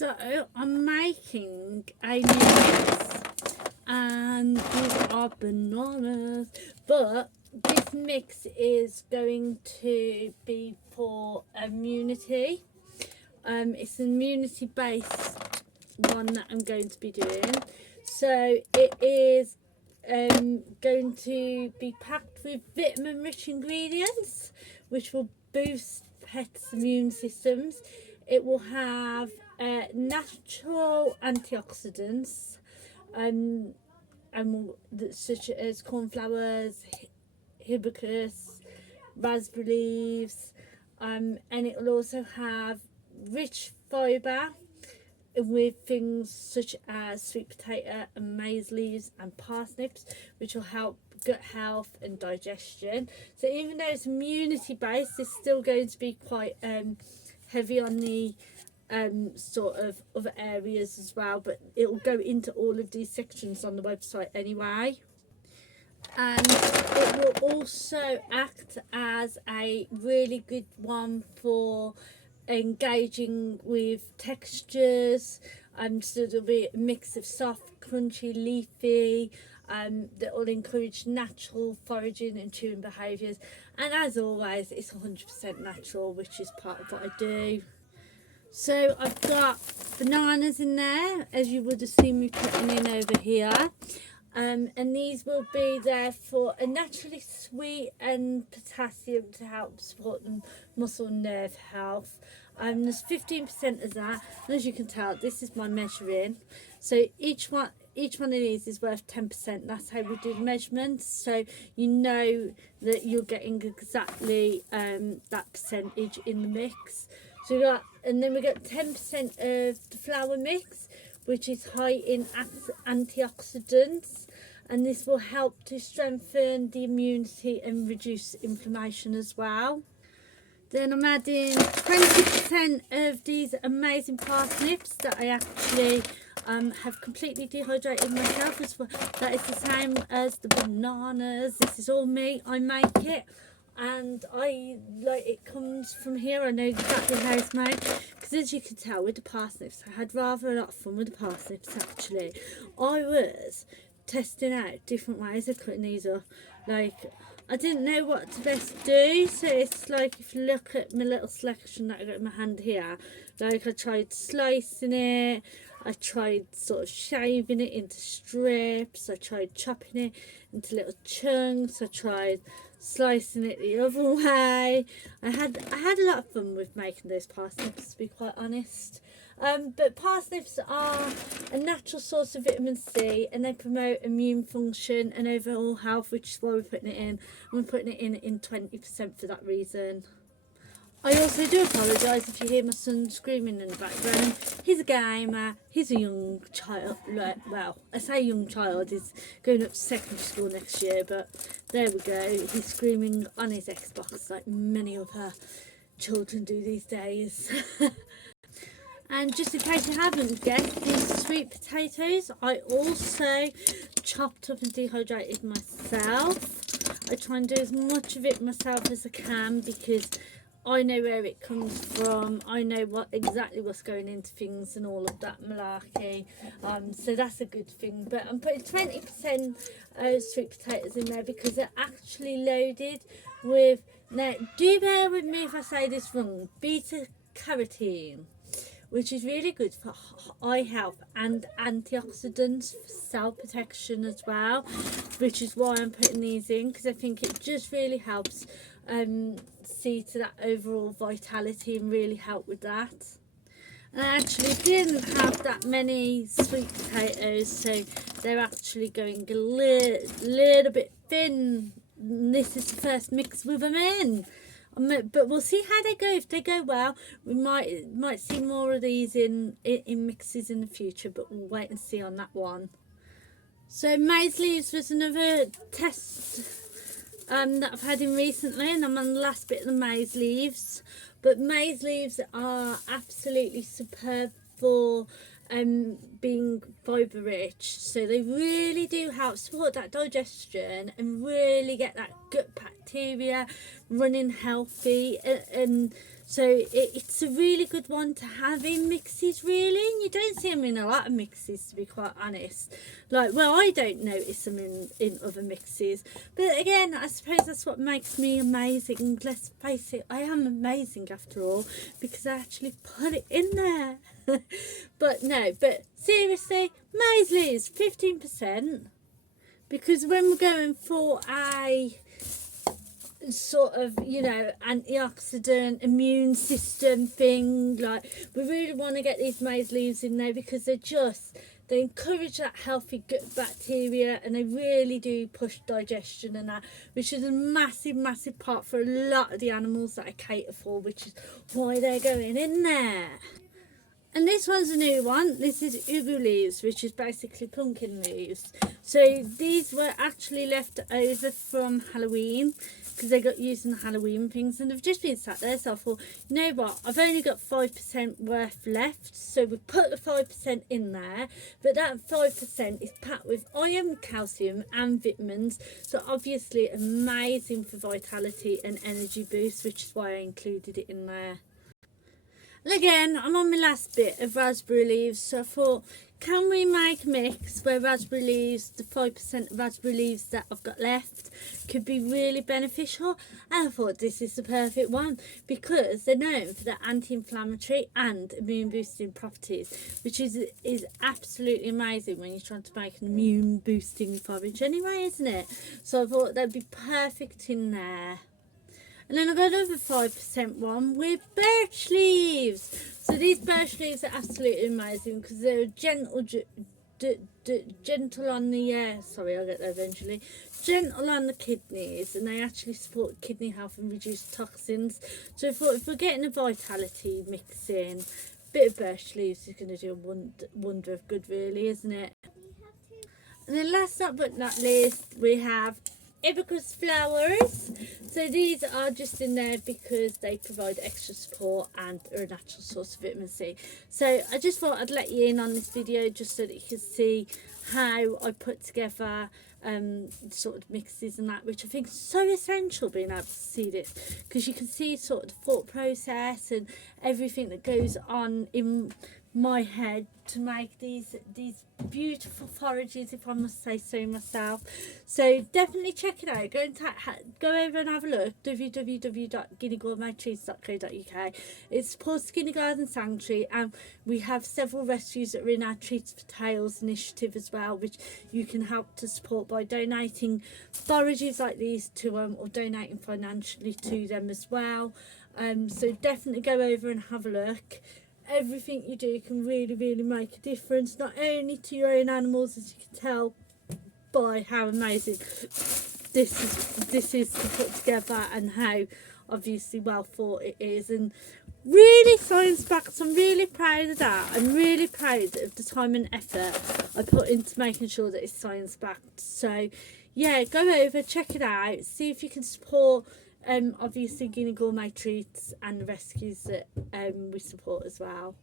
So I'm making a mix, and these are bananas, but this mix is going to be for immunity. It's an immunity based one that I'm going to be doing. So it is going to be packed with vitamin rich ingredients which will boost pets' immune systems. It will have natural antioxidants such as cornflowers, hibiscus, raspberry leaves, and it will also have rich fibre with things such as sweet potato and maize leaves and parsnips, which will help gut health and digestion. So even though it's immunity based, it's still going to be quite heavy on the sort of other areas as well, but it will go into all of these sections on the website anyway. And it will also act as a really good one for engaging with textures. So there'll be a mix of soft, crunchy, leafy, that will encourage natural foraging and chewing behaviours. And as always, it's 100% natural, which is part of what I do. So I've got bananas in there, as you would have seen me putting in over here. And these will be there for a naturally sweet and potassium to help support the muscle and nerve health. There's 15% of that, and as you can tell, this is my measuring. So each one of these is worth 10%. That's how we do the measurements, so you know that you're getting exactly that percentage in the mix. So we got, and then we got 10% of the flour mix, which is high in antioxidants, and this will help to strengthen the immunity and reduce inflammation as well. Then I'm adding 20% of these amazing parsnips that I actually have completely dehydrated myself as well. That is the same as the bananas. This is all me. I make it, and I like it comes from here. I know exactly how it's made, because as you can tell with the parsnips, I had rather a lot of fun with the parsnips actually. I was testing out different ways of cutting these up. Like, I didn't know what to best do, so it's like, if you look at my little selection that I got in my hand here, like I tried slicing it, I tried sort of shaving it into strips, I tried chopping it into little chunks, I tried slicing it the other way. I had a lot of fun with making those parsnips, to be quite honest. But parsnips are a natural source of vitamin C, and they promote immune function and overall health, which is why we're putting it in. I'm putting it in 20% for that reason. I also do apologise if you hear my son screaming in the background. He's a gamer, he's a young child. Well, I say young child, he's going up to secondary school next year, but there we go. He's screaming on his Xbox like many other children do these days. And just in case you haven't guessed, these sweet potatoes I also chopped up and dehydrated myself. I try and do as much of it myself as I can, because I know where it comes from. I know exactly what's going into things and all of that malarkey. So that's a good thing. But I'm putting 20% sweet potatoes in there because they're actually loaded with, now do bear with me if I say this wrong, beta carotene, which is really good for eye health and antioxidants for cell protection as well, which is why I'm putting these in, because I think it just really helps see to that overall vitality and really help with that. And I actually didn't have that many sweet potatoes, so they're actually going a little bit thin. This is the first mix with them in. But we'll see how they go. If they go well, we might see more of these in mixes in the future, but we'll wait and see on that one. So maize leaves was another test that I've had in recently, and I'm on the last bit of the maize leaves. But maize leaves are absolutely superb for being fibre rich, so they really do help support that digestion and really get that gut bacteria running healthy, and So it's a really good one to have in mixes, really. And you don't see them in a lot of mixes, to be quite honest. Like, well, I don't notice them in other mixes. But again, I suppose that's what makes me amazing. Let's face it, I am amazing after all, because I actually put it in there. But no, but seriously, Maisley's 15%. Because when we're going for a sort of, you know, antioxidant immune system thing, like, we really want to get these maize leaves in there, because they encourage that healthy gut bacteria, and they really do push digestion and that, which is a massive part for a lot of the animals that I cater for, which is why they're going in there. And this one's a new one. This is ugu leaves, which is basically pumpkin leaves. So these were actually left over from Halloween, because they got used in the Halloween things, and they've just been sat there. So I thought, you know what, I've only got 5% worth left, so we put the 5% in there. But that 5% is packed with iron, calcium and vitamins, so obviously amazing for vitality and energy boost, which is why I included it in there. And again, I'm on my last bit of raspberry leaves, so I thought, can we make a mix where raspberry leaves, the 5% of raspberry leaves that I've got left, could be really beneficial? And I thought this is the perfect one, because they're known for their anti-inflammatory and immune boosting properties, which is absolutely amazing when you're trying to make an immune boosting forage anyway, isn't it? So I thought that'd be perfect in there. And then I got another 5% one with birch leaves. So these birch leaves are absolutely amazing, because they're gentle on the sorry, I'll get there eventually. Gentle on the kidneys, and they actually support kidney health and reduce toxins. So I thought, if we're getting a vitality mix in, a bit of birch leaves is going to do a wonder of good, really, isn't it? And then last but not least, we have hibiscus flowers. So these are just in there because they provide extra support and are a natural source of vitamin C. So I just thought I'd let you in on this video, just so that you can see how I put together sort of mixes and that, which I think is so essential, being able to see this, because you can see sort of the thought process and everything that goes on in my head to make these beautiful forages, if I must say so myself. So definitely check it out. Go over and have a look. www.guineagourmettreats.co.uk. It supports Guinea Garden Sanctuary, and we have several rescues that are in our Treats for Tails initiative as well, which you can help to support by donating forages like these to them, or donating financially to them as well. So definitely go over and have a look. Everything you do can really make a difference, not only to your own animals, as you can tell by how amazing this is to put together, and how obviously well thought it is, and really science backed. So I'm really proud of that. I'm really proud of the time and effort I put into making sure that it's science backed. So yeah, go over, check it out, see if you can support obviously Guinea Gourmet Treats and the rescues that we support as well.